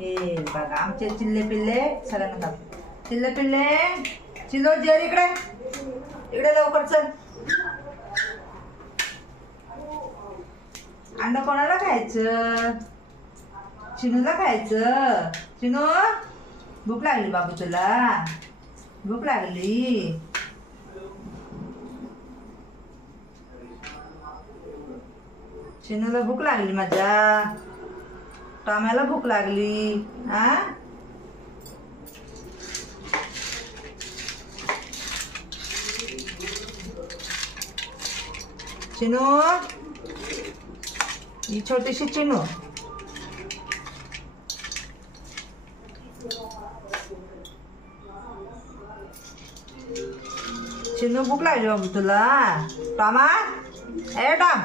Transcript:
हे बघा आमचे चिल्ले पिल्ले सगळ्यांना दाखव. चिल्ले पिल्ले चिल्लो जेर इकडे इकडे लवकर चल. अंडा कोणाला खायचं? चिनूला खायचं. चिनू भूक लागली बाबू तुला? भूक लागली? चिनूला भूक लागली माझ्या. टॉम्याला भूक लागली. हा चिनू ही छोटीशी चिनू. चिनू भूक लागली बाबू तुला? टॉमा ए टॉम